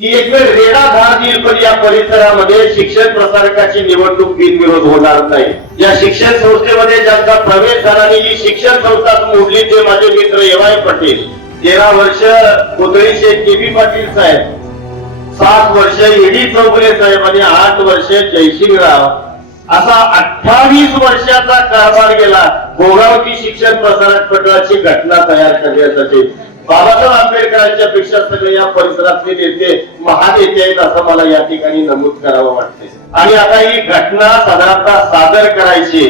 की एक वेळ रेडा धार देईल पण या परिसरामध्ये शिक्षण प्रसारकाची निवडणूक बिनविरोध होणार नाही. या शिक्षण संस्थेमध्ये ज्यांचा प्रवेश झाला आणि ही शिक्षण संस्था मोडली ते माझे मित्र एवाय पटेल. तेरा वर्ष कोथळी शेख के बी पाटील साहेब. सात वर्ष ईडी चौगुले साहेब आणि आठ वर्ष जयसिंगराव. असा अठ्ठावीस वर्षाचा कारभार गेला गोगावती शिक्षण प्रसारक पटलाची घटना तयार करण्यासाठी. बाबासाहेब आंबेडकरांच्या पेक्षा सगळे या परिसरातले नेते महानेते आहेत असं मला या ठिकाणी नमूद करावं वाटते आणि आता ही घटना साधारणतः सादर करायची.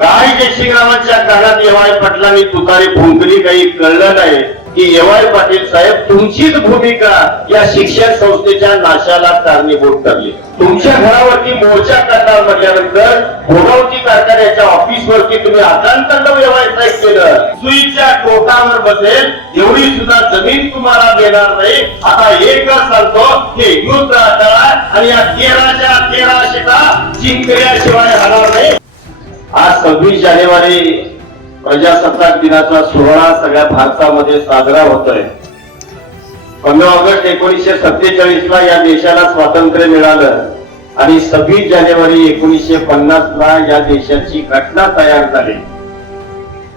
काय जयसिंगरावांच्या काळात येवाय पटलांनी तुतारी फुंकली काही कळलं नाही. की येवाय पाटील साहेब तुमचीच भूमिका या शिक्षण संस्थेच्या नाशाला कारणीभूत ठरली. तुमच्या घरावरती मोर्चा करणार म्हटल्यानंतर भोगावती कारखान्याच्या ऑफिस वरती तुम्ही आकांतंड व्यवहार साहेब केलं. सुईच्या टोकावर बसेल एवढी सुद्धा जमीन तुम्हाला देणार नाही. आता एकच सांगतो हे युद्ध आता आणि या तेराच्या तेरा शिटा जिंकल्याशिवाय राहणार नाही. आज सव्वीस जानेवारी प्रजासत्ताक दिनाचा सोहळा सगळ्या भारतामध्ये साजरा होतोय. पंधरा ऑगस्ट एकोणीसशे सत्तेचाळीस ला या देशाला स्वातंत्र्य मिळालं आणि सव्वीस जानेवारी एकोणीसशे पन्नास ला या देशाची घटना तयार झाली.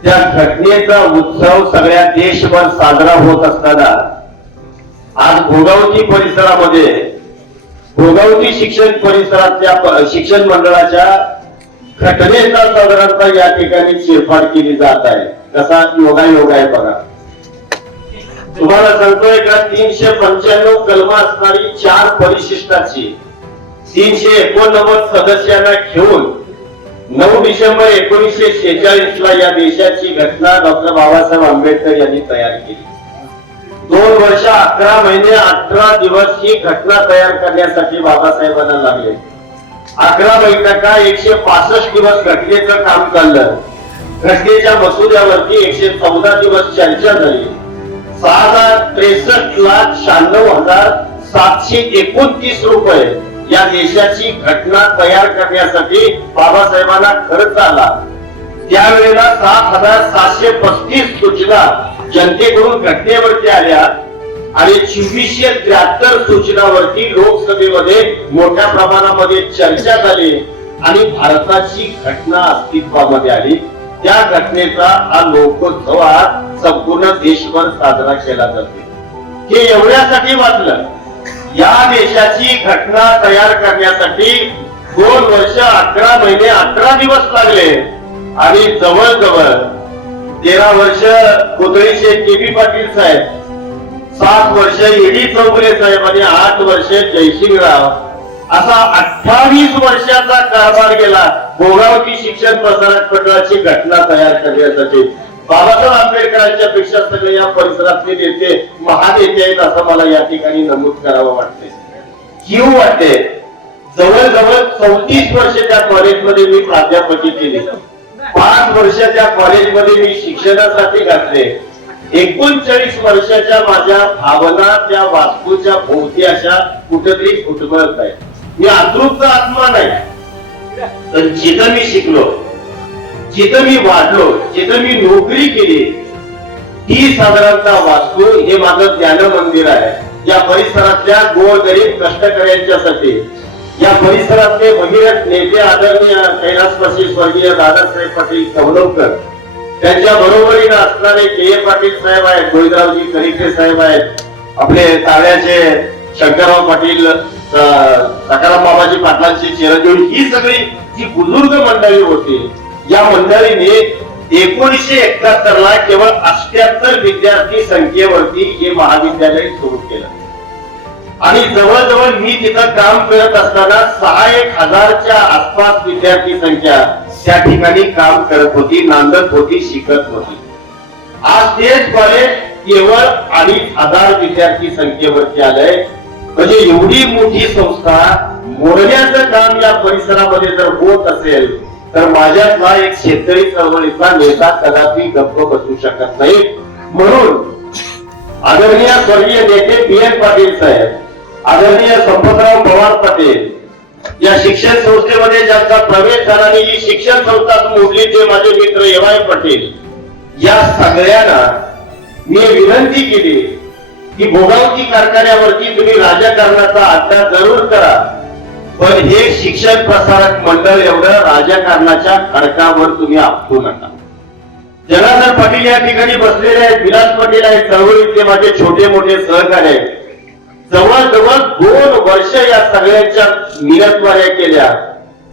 त्या घटनेचा उत्सव सगळ्या देशभर साजरा होत असताना आज भोगावती परिसरामध्ये भोगावती शिक्षण परिसरातल्या शिक्षण मंडळाच्या घटनेचा साधारणतः या ठिकाणी चिरफाड केली जात आहे. कसा योगा योग आहे बघा. तुम्हाला सांगतोय का तीनशे पंच्याण्णव कलम असणारी चार परिशिष्टाची तीनशे एकोणनव्वद सदस्यांना घेऊन नऊ डिसेंबर एकोणीसशे शेहेचाळीस ला या देशाची घटना डॉक्टर बाबासाहेब आंबेडकर यांनी तयार केली. दोन वर्ष अकरा महिने अठरा दिवस ही घटना तयार करण्यासाठी बाबासाहेबांना लागले. अकरा बैठका एकशे पासष्ट दिवस घटनेचं काम चाललं. घटनेच्या मसुद्यावरती एकशे चौदा दिवस चर्चा झाली. सहा हजार त्रेसष्ट लाख शहाण्णव हजार सातशे एकोणतीस रुपये या देशाची घटना तयार करण्यासाठी बाबासाहेबांना खर्च आला. त्यावेळेला सात हजार सातशे पस्तीस सूचना जनतेकडून घटनेवरती आल्या. आणि चोवीसशे त्र्याहत्तर सूचनावरती लोकसभेमध्ये मोठ्या प्रमाणामध्ये चर्चा झाली आणि भारताची घटना अस्तित्वामध्ये आली. त्या घटनेचा हा लोकोत्सव आज संपूर्ण देशभर साजरा केला जातो हे एवढ्यासाठी वाचलं. या देशाची घटना तयार करण्यासाठी दोन वर्ष अकरा महिने अकरा दिवस लागले. आणि जवळजवळ तेरा वर्ष कोथळी के बी पाटील साहेब सात वर्ष ईडी चौगुले साहेब आणि आठ वर्ष जयसिंगराव. असा अठ्ठावीस वर्षाचा कारभार गेला गोगावती शिक्षण प्रसारक मंडळाची घटना तयार करण्यासाठी बाबासाहेब आंबेडकरांच्या पेक्षा सगळे या परिसरातले नेते महानेते आहेत असं मला या ठिकाणी नमूद करावं वाटते किंवा वाटते जवळजवळ चौतीस वर्ष त्या कॉलेजमध्ये मी प्राध्यापकी केली. पाच वर्ष त्या कॉलेजमध्ये मी शिक्षणासाठी घातले. एकोणचाळीस वर्षाच्या माझ्या भावना त्या वास्तूच्या भोवती अशा कुठेतरी फुटबळत आहेत. मी अतृप्त आत्मा नाही. तर जिथं मी शिकलो जिथं मी वाढलो जिथं मी नोकरी केली ती साधारणतः वास्तू हे माझं ज्ञान मंदिर आहे. या परिसरातल्या गोरगरीब कष्टकऱ्यांच्यासाठी या परिसरातले भगीरथ नेते आदरणीय कैलासवासी स्वर्गीय दादासाहेब पाटील कवलवकर त्यांच्या बरोबरीनं असणारे के. ए. पाटील साहेब आहेत गोविंदरावजी करिके साहेब आहेत आपले ताळ्याचे शंकरराव पाटील अं, बाबाजी पाटलांची चिरंजीव ही सगळी जी बुजुर्ग मंडळी होती या मंडळीने एकोणीसशे एकाहत्तर ला केवळ अष्ट्याहत्तर विद्यार्थी संख्येवरती हे महाविद्यालय सुरू केलं. आणि जवळजवळ मी तिथं काम करत असताना सहा एक हजारच्या आसपास विद्यार्थी संख्या त्या ठिकाणी काम करत होती नांदत होती शिकत होती. आज तेच कॉलेज केवळ अडीच हजार विद्यार्थी संख्येवरती आलंय. म्हणजे एवढी मोठी संस्था मोडण्याचं काम या परिसरामध्ये जर होत असेल तर माझ्यातला एक शेतकरी चळवळीचा नेता कदापि गप्प बसू शकत नाही. म्हणून आदरणीय स्वर्गीय नेते पी एन पाटील साहेब आदरणीय संपतराव पवार पाटील या शिक्षण संस्थेमध्ये ज्यांचा प्रवेश झाला आणि ही शिक्षण संस्था मोडली ते माझे मित्र एवाय पटेल. या सगळ्यांना मी विनंती केली की भोगावती कारखान्यावरती तुम्ही राजकारणाचा अड्डा जरूर करा. पण हे शिक्षण प्रसारक मंडळ एवढं राजकारणाच्या खडकावर तुम्ही आपू नका. जनार्दन पाटील या ठिकाणी बसलेले आहेत विलास पाटील आहेत चळवळीतले माझे छोटे मोठे सहकारी आहेत. जवळजवळ दोन वर्ष या सगळ्यांच्या मिरतवाऱ्या केल्या.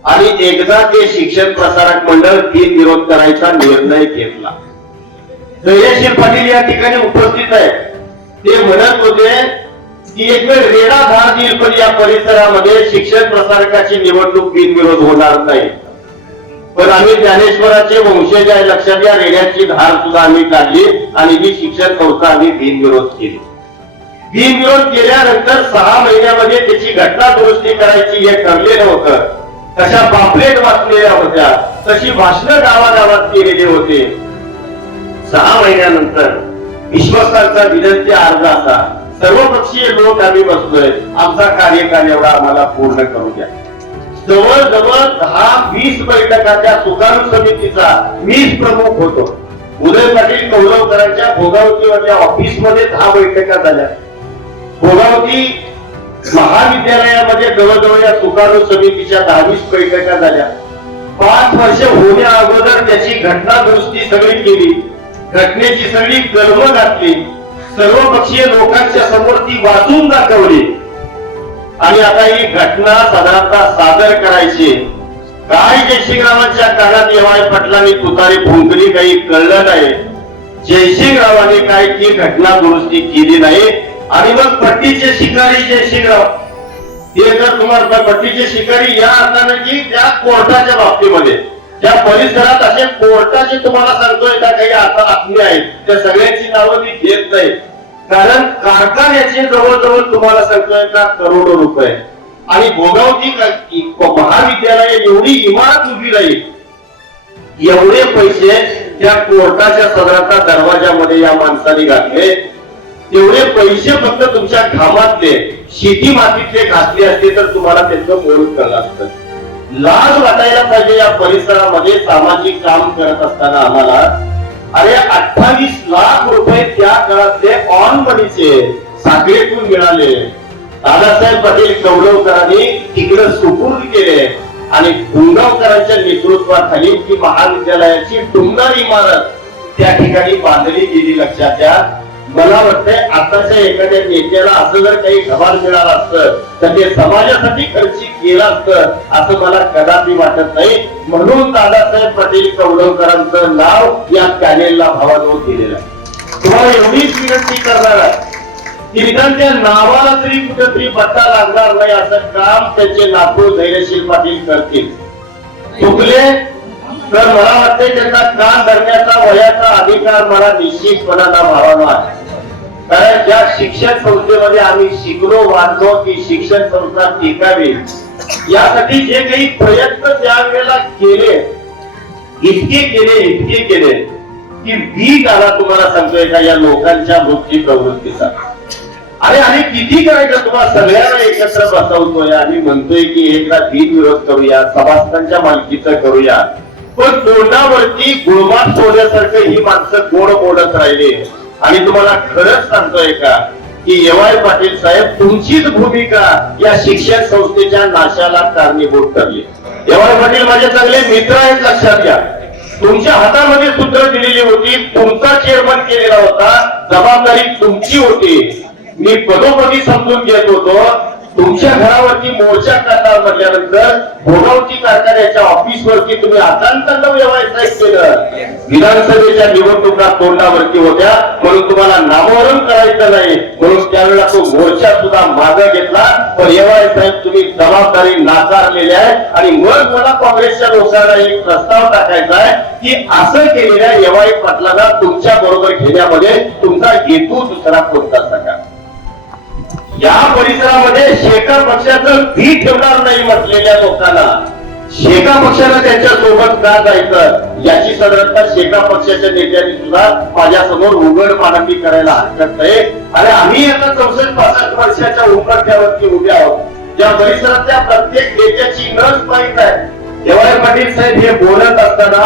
आणि एकदा ते शिक्षण प्रसारक मंडळ बिनविरोध करायचा निर्णय घेतला. धैर्यशील पाटील या ठिकाणी उपस्थित आहे ते म्हणत होते की एक वेळ रेडा धार देईल पण या परिसरामध्ये शिक्षण प्रसारकाची निवडणूक बिनविरोध होणार नाही. पण आम्ही ज्ञानेश्वराचे वंशज आहे लक्षात या रेड्याची धार सुद्धा आम्ही काढली आणि ही शिक्षण संस्था आम्ही बिनविरोध केली. बिनविरोध केल्यानंतर सहा महिन्यामध्ये त्याची घटना दुरुस्ती करायची हे ठरलेलं होतं. तशा पापलेट वाचलेल्या होत्या. तशी भाषणं गावागावात केलेले होते. सहा महिन्यानंतर विश्वासाचा विनंती अर्ज असा सर्वपक्षीय लोक आम्ही बसलोय. आमचा कार्यकाल एवढा आम्हाला पूर्ण करू द्या. जवळजवळ दहा वीस बैठकाच्या सुकाणू समितीचा मीच प्रमुख होतो. उदय पाटील कौरवकरांच्या भोगावतीवरच्या ऑफिसमध्ये दहा बैठका झाल्या. भोगावती महाविद्यालयामध्ये जवळजवळ या सुकाणू समितीच्या दहावीस बैठका झाल्या. पाच वर्ष होण्या अगोदर त्याची घटना दुरुस्ती सगळी केली. घटनेची सगळी कलम घातली. सर्वपक्षीय लोकांच्या समोर ती वाचून दाखवली. आणि आता ही घटना साधारणतः सादर करायची. काय जयसिंगरावांच्या काळात येवाय पटलांनी तुतारी फुंकली काही कळलं नाही. जयसिंगरावांनी काय ती घटना दुरुस्ती केली नाही? आणि मग पट्टीचे शिकारी जयसिंगराव हे जर तुम्हाला पट्टीचे शिकारी या अर्थानं की त्या कोर्टाच्या बाबतीमध्ये त्या परिसरात असे कोर्टाचे तुम्हाला सांगतोय का काही आता आत्मे आहेत त्या सगळ्यांची नावं मी घेत नाही. कारण कारखान्याचे जवळजवळ तुम्हाला सांगतोय का करोडो रुपये. आणि भोगावती महाविद्यालय एवढी इमारत उभी राहील. एवढे पैसे त्या कोर्टाच्या सदराच्या दरवाजामध्ये या माणसाने घातले. तेवढे पैसे फक्त तुमच्या घामातले शेती मातीतले घातले असते तर तुम्हाला त्यांचं मोडून कळलं असतं. लाज वाटायला पाहिजे या परिसरामध्ये सामाजिक काम करत असताना आम्हाला. अरे अठ्ठावीस लाख रुपये त्या काळातले ऑन मनीचे साखरेतून मिळाले. दादासाहेब पाटील कौरवकरांनी तिकडे सुपूर्द केले आणि गुंगावकरांच्या नेतृत्वाखाली ती महाविद्यालयाची टुमदार इमारत त्या ठिकाणी बांधली गेली लक्षात घ्या. मला वाटतंय आताच्या एखाद्या नेत्याला असं जर काही गभार मिळालं असतं तर ते समाजासाठी खर्ची केलं असतं असं मला कदापि वाटत नाही. म्हणून दादासाहेब पाटील कवडवकरांचं नाव या पॅनेलला भावाजवळ दिलेलं आहे. तुम्हाला एवढीच विनंती करणार आहे की निदान त्या नावाला तरी कुठेतरी बट्टा लागणार नाही असं काम त्यांचे नागपूर धैर्यशील पाटील करतील. चुकले तर मला वाटते त्यांना काम धरण्याचा वयाचा अधिकार मला निश्चितपणाला भावानो आहे. कारण ज्या शिक्षण संस्थेमध्ये आम्ही शिकलो वाढलो की शिक्षण संस्था टिकावी. यासाठी जे काही प्रयत्न त्यावेळेला केले इतके केले इतके केले की वीज आला तुम्हाला सांगतोय का या लोकांच्या मृत्यू प्रवृत्तीचा. अरे आणि किती करायचं तुम्हाला? सगळ्यांना एकत्र बसवतोय. आणि म्हणतोय की एकदा दिन विरोध करूया सभासदांच्या मालकीचं करूया. पण तोंडावरती गुळमात सोडल्यासारखं ही माणसं गोड बोलत राहिले. आणि तुम्हाला खरंच सांगतोय का की एवाय पाटील साहेब तुमचीच भूमिका या शिक्षण संस्थेच्या नाशाला कारणीभूत ठरली. एवाय पाटील माझे चांगले मित्र आहेत लक्षात घ्या. तुमच्या हातामध्ये सूत्र दिलेली होती तुमचा चेअरमन केलेला होता जबाबदारी तुमची होती. मी पदोपदी समजून घेत होतो तुमच्या घरावरती मोर्चा करणार म्हटल्यानंतर गोगावची कारखान्याच्या ऑफिस वरती तुम्ही आतांतंड व्यवसाय केलं. विधानसभेच्या निवडणुका तोंडावरती होत्या. म्हणून तुम्हाला नामोहरण करायचं नाही. म्हणून त्यावेळेला तो मोर्चा सुद्धा मागे घेतला. पण एवढे साहेब तुम्ही जबाबदारी नाकारलेली आहे. आणि मग मला काँग्रेसच्या लोकांना एक प्रस्ताव टाकायचा आहे की असं केलेल्या एवाई पाटलांना तुमच्या बरोबर घेण्यामध्ये तुमचा हेतू दुसरा कोणता सांगा? या परिसरामध्ये शेका पक्षाचं भी ठेवणार नाही म्हटलेल्या लोकांना. शेका पक्षाला त्यांच्यासोबत का जायचं? याची साधारणतः शेका पक्षाच्या नेत्यांनी सुद्धा माझ्यासमोर उघड मानवी करायला हरकत नाही. आणि आम्ही आता चौसष्ट पासष्ट वर्षाच्या उंबरठ्यावरती उभे आहोत. या परिसरातल्या प्रत्येक नेत्याची नस माहीत आहे. देवाय पाटील साहेब हे बोलत असताना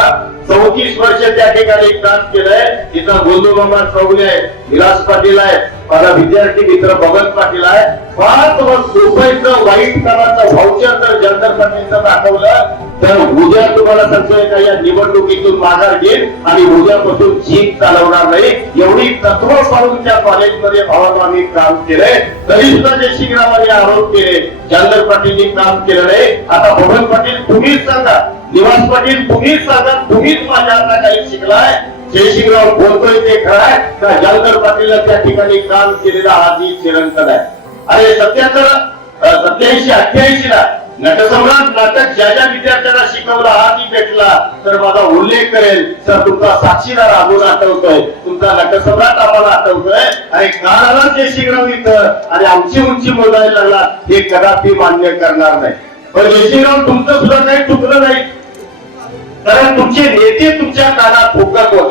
चौतीस वर्ष त्या ठिकाणी काम केलंय. तिथं गोंदूबाबा चौगले आहे विलास पाटील आहे माझा विद्यार्थी मित्र भगत पाटील आहे. पाच वर्ष रुपयाचं वाईट कामाचं व्हाउचर जर जनता पाटीलचं दाखवलं. तर उद्या तुम्हाला सांगतोय का? या निवडणुकीतून माघार घेईल आणि उद्यापासून जीप चालवणार नाही. एवढी तत्व पाडून त्या कॉलेजमध्ये भावानं आम्ही काम केलंय. तरी सुद्धा जयशिंगरावांनी आरोप केले. चंद्र पाटीलनी काम केलं नाही. आता भगत पाटील तुम्हीच सांगा. निवास पाटील तुम्हीच सांगा. तुम्हीच माझ्या हातात काही शिकलाय. जयशिंगराव बोलतोय ते खरं आहे. का जलधर पाटीलला त्या ठिकाणी काम केलेला हा जी चिरंतन आहे. अरे सत्याहत्तर सत्याऐंशी अठ्ठ्याऐंशी ला नटसम्राट नाटक ज्या ज्या विद्यार्थ्यांना शिकवला हा ती भेटला. तर माझा उल्लेख करेल सर तुमचा साक्षीदार अजून आठवतोय. तुमचा नटसम्राट आम्हाला आठवतोय. आणि काळाला जे शिकवलं इथं. आणि आमची उंची मोजायला लागला. हे कदापि मान्य करणार नाही. पण जयशिंगराव तुमचं सुद्धा काही चुकलं नाही. कारण तुमचे नेते तुमच्या कानात फुकत होते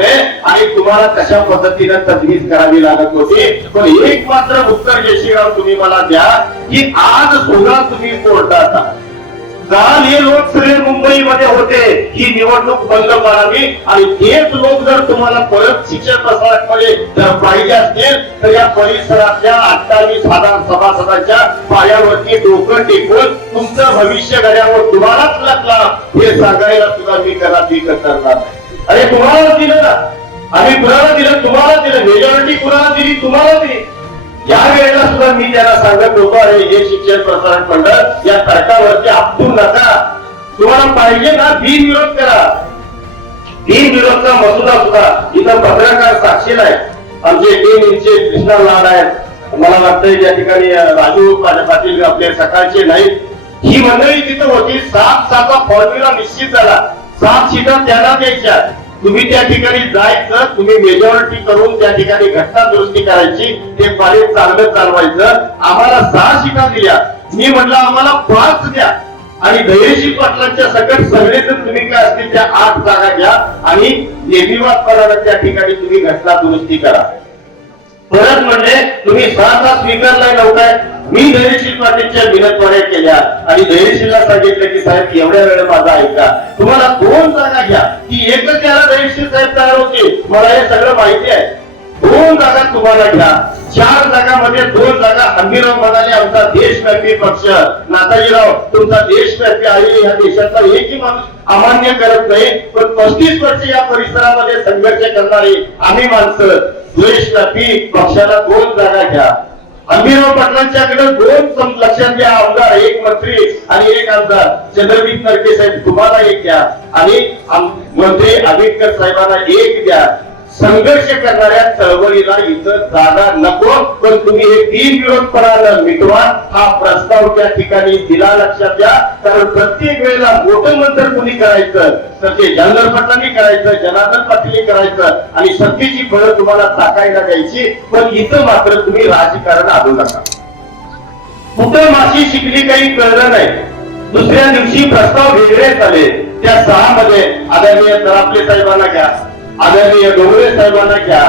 तुम्हाला कशा पद्धतीने तजवीज करावी लागत होती? पण एक मात्र उत्तर जयशिराव तुम्ही मला द्या की आज सुद्धा तुम्ही कोर्टात काल हे लोक सगळे मुंबईमध्ये होते. ही निवडणूक बंद करावी आणि तेच लोक जर तुम्हाला परत शिक्षण प्रसारामध्ये जर पाहिजे असतील तर या परिसरातल्या अठ्ठावीस हजार सभासदांच्या पायावरती डोकं टेकून तुमचं भविष्य घड्यावर तुम्हालाच लागला हे सांगायला सुद्धा मी कदापि करणार नाही. अरे तुम्हाला दिलं ना? आम्ही कुणाला दिलं तुम्हाला दिलं मेजॉरिटी कुणाला दिली तुम्हाला दिली. या वेळेला सुद्धा मी त्यांना सांगत होतो अरे हे शिक्षण प्रसारण मंडळ या तर्कावरती आपटू नका. तुम्हाला पाहिजे ना बिन विरोध करा. बिन विरोधचा मसुदा सुद्धा इथं पत्रकार साक्षीला आहे. आमचे टीम इंचे कृष्णा लाड आहेत. मला वाटतंय या ठिकाणी राजू पाटील आपले सकाळचे नाहीत. ही मंडळी तिथं होती. सात सातचा फॉर्म्युला निश्चित झाला. सात सीटा त्यांना द्यायच्या. तुम्ही त्या ठिकाणी जायचं तुम्ही मेजॉरिटी करून त्या ठिकाणी घटना दुरुस्ती करायची ते कॉलेज चांगलं चालवायचं. आम्हाला सहा शिका दिल्या. मी म्हटलं आम्हाला पाच द्या. आणि धैर्यशील पाटलांच्या सकट सगळेजण तुम्ही काय असतील त्या आठ जागा घ्या आणि निर्विवादपणानं त्या ठिकाणी तुम्ही घटना दुरुस्ती करा. परत म्हणजे तुम्ही सहसा स्वीकारलाय नव्हताय मी धैर्यशील पाटीलच्या विनंतवाड्या केल्या आणि धैर्यशीलला सांगितलं की साहेब एवढ्या वेळ माझा ऐका. तुम्हाला दोन जागा घ्या. की एकच त्याला धैर्यशील साहेब तयार होते मला हे सगळं माहिती आहे. दोन जागा तुम्हाला घ्या. चार जागामध्ये दोन जागा हंबीराव म्हणाले आमचा देशव्यापी पक्ष. नाताजीराव तुमचा देशव्यापी आहे या देशाचा एकही माणूस अमान्य करत नाही. पण पस्तीस वर्ष या परिसरामध्ये संघर्ष करणारे आम्ही माणसं. देशव्यापी पक्षाला दोन जागा घ्या. हंबीराव पाटलांच्याकडे दोन लक्षात घ्या. आमदार एक मंत्री आणि एक आमदार. चंद्रजीत नरके साहेब तुम्हाला एक द्या. आणि मंत्री आंबेडकर साहेबांना एक द्या. संघर्ष करणाऱ्या चळवळीला इथं जागा नको पण तुम्ही हे तीन विरोधपणानं मिटवा हा प्रस्ताव त्या ठिकाणी दिला लक्षात द्या कारण प्रत्येक वेळेला मोठं मंत्र कुणी करायचं? तर ते जनरल पाटलांनी करायचं जनार्दन पाटील करायचं आणि सत्तेची फळं तुम्हाला चाकायला द्यायची. पण इथं मात्र तुम्ही राजकारण आणू नका. कुठं माशी शिकली काही कळलं नाही. दुसऱ्या दिवशी प्रस्ताव वेगळे झाले. त्या सहा मध्ये आदरणीय तरापले साहेबांना घ्या. आदरणीय डोंगरे साहेबांना घ्या.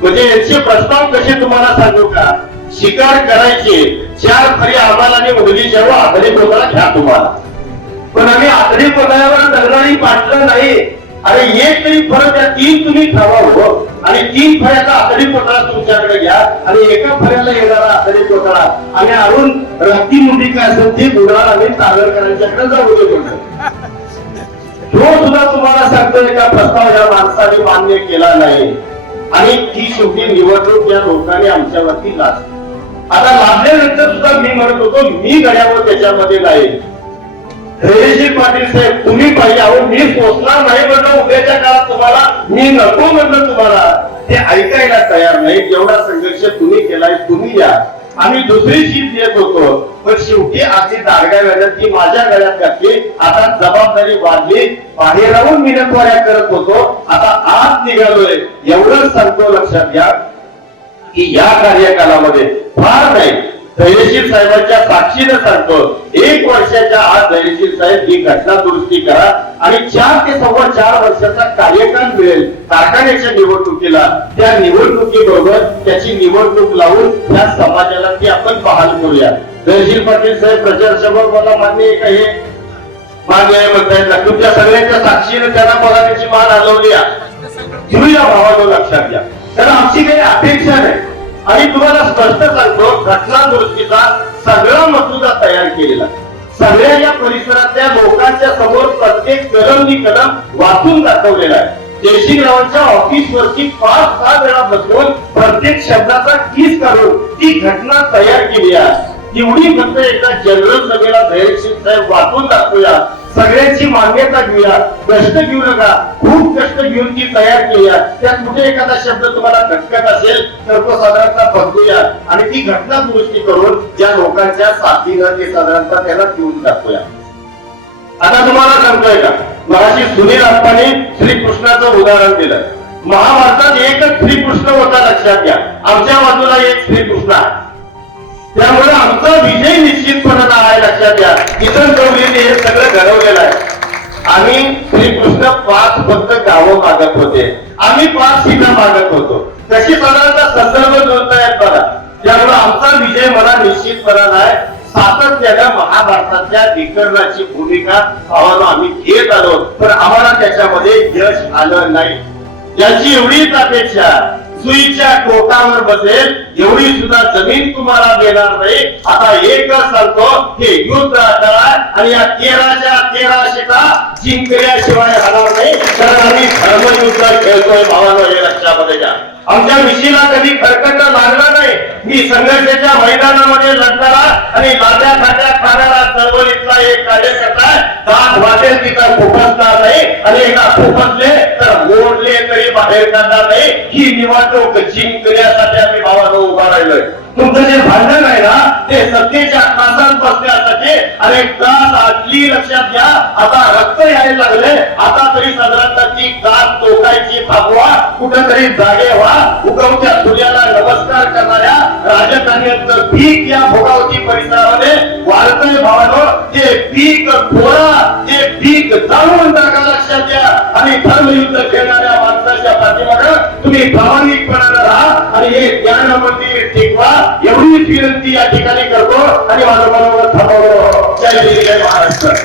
म्हणजे यांचे प्रस्ताव कसे तुम्हाला सांगू का? शिकार करायचे चार खरी आम्हाला आणि मुली जेव्हा आधरी पोताला घ्या तुम्हाला. पण आम्ही आधरी पोताळ्यावर दगडाने पाठलं नाही. अरे एक तरी फरक त्या तीन तुम्ही ठरवावं हो. आणि तीन फळ्याचा आतडी पोतळा तुमच्याकडे घ्या. आणि एका फळ्याला येणारा आतडी पोतळा आणि अरुण राती मुंडी काय असेल ती गुडाळ आणि सागरकरांच्याकडे जाऊ दे तो सुद्धा तुम्हाला सांगतोय का प्रस्ताव या माणसाने मान्य केला नाही. आणि ती शेवटी निवडणूक या लोकांनी आमच्यावरती लादली. आता लाभल्यानंतर सुद्धा मी म्हणत होतो मी गड्यावर त्याच्यामध्ये नाही. धैर्यशील पाटील साहेब तुम्ही पाहिजे अहो मी पोचणार नाही म्हणलं उद्याच्या काळात तुम्हाला मी नको म्हणलं तुम्हाला. ते ऐकायला तयार नाही जेवढा संघर्ष तुम्ही केलाय तुम्ही या. आम्ही दुसरी चीज देत होतो. पण शेवटी आधी दारगा वेळात ती माझ्या गळ्यात घातली. आता जबाबदारी वाढली. बाहेर राहून मिनटवाऱ्या करत होतो. आता आत निघालोय. एवढंच सांगतो लक्षात घ्या की या कार्यकालामध्ये फार नाही. धैर्यशील साहेबांच्या साक्षीनं सांगतो एक वर्षाच्या आत धैर्यशील साहेब ही घटना दुरुस्ती करा आणि चार ते सव्वा चार वर्षाचा कार्यकाळ मिळेल. कारखान्याच्या निवडणुकीला त्या निवडणुकीबरोबर त्याची निवडणूक लावून त्या समाजाला ती आपण बहाल करूया. धैर्यशील पाटील साहेब प्रचार सभा मला मान्य आहे का हे? मान्य आहे म्हणता येत तुमच्या सगळ्यांच्या साक्षीनं त्यांना पगाराची मान हलवली आहे. घेऊया भावानो लक्षात घ्या. कारण आमची काही अपेक्षा नाही. आणि तुम्हाला स्पष्ट सांगतो घटना दुरुस्तीचा सगळा मसुदा तयार केलेला सगळ्या या परिसरातल्या लोकांच्या समोर प्रत्येक कलम नि कलम वाचून दाखवलेला आहे. देशिंगरावांच्या ऑफिस वरती पाच सहा वेळा बसवून प्रत्येक शब्दाचा किस काढून ती घटना तयार केली आहे. एवढी फक्त एकदा जनरल सभेला धैर्यशील साहेब वाचून दाखवूया. सगळ्यांची मान्यता घेऊया. कष्ट घेऊ नका. खूप कष्ट घेऊन ती तयार केली त्यात कुठे एखादा शब्द तुम्हाला खटकत असेल तर तो साधारणतः बदलूया आणि ती घटना दुरुस्ती करून ज्या लोकांच्या साथीनं ते साधारणतः त्याला देऊन टाकूया. आता तुम्हाला सांगतोय का? महाशी सुनील अप्पाने श्रीकृष्णाचं उदाहरण दिलं. महाभारतात एकच श्रीकृष्ण होता लक्षात घ्या. आमच्या बाजूला एक श्रीकृष्ण आहे. त्यामुळे आमचा विजय निश्चितपणे आहे लक्षात घ्या. किसन चौधरीने हे सगळं घडवलेलं आहे. आम्ही श्रीकृष्ण पाच फक्त गावं मागत होते. आम्ही पाच सीटा मागत होतो. तशी साधारणतः संदर्भ जुळता आहेत बघा. त्यामुळे आमचा विजय मला निश्चितपणा आहे सातत्यानं महाभारतातल्या विकरणाची भूमिका आम्हाला आम्ही घेत आलो. पण आम्हाला त्याच्यामध्ये यश आलं नाही. याची एवढीच अपेक्षा सुईच्या टोकावर बसेल एवढी सुद्धा जमीन तुम्हाला देणार नाही. आता एकच सांगतो हे युद्ध आता आणि या तेराच्या तेरा शिटा जिंकल्याशिवाय राहणार नाही. तर आम्ही धर्मयुद्ध खेळतोय भावानं हे लक्षामध्ये घ्या आमच्या विशीला कधी खरकट लागला नाही. मी संघर्षाच्या मैदानामध्ये लढणारा आणि लाट्या फाट्या खाणारा चळवळीतला एक कार्यकर्ता दात वाटेल तिथं खुपसणार नाही. आणि एकदा खुपसले तर मोडले तरी बाहेर काढणार नाही. ही निवडणूक जिंकण्यासाठी आम्ही भावानं उभा राहिलोय. तुमचं जे भांडण आहे ना ते सत्तेच्या खासात बसण्यासाठी आणि कास आजली लक्षात घ्या. आता रक्त यायला लागले. आता तरी साधारणतः ती टोकायची थांबवा कुठेतरी जागे व्हा. उगवत्या सूर्याला नमस्कार करणाऱ्या राजकारण्याचं पीक या भोगावती परिसरामध्ये वाढतंय भावानो. ते पीक थोडा ते पीक जाणून टाका लक्षात घ्या. आणि धर्मयुद्ध खेळणाऱ्या माणसाच्या पाठीमागे तुम्ही प्रामाणिकपणाने राहा आणि हे ज्ञान मंदिर टिकवा. एवढीच विनंती या ठिकाणी करतो. आणि माझं बरोबर थांबवतो. جاي بيجي على السبب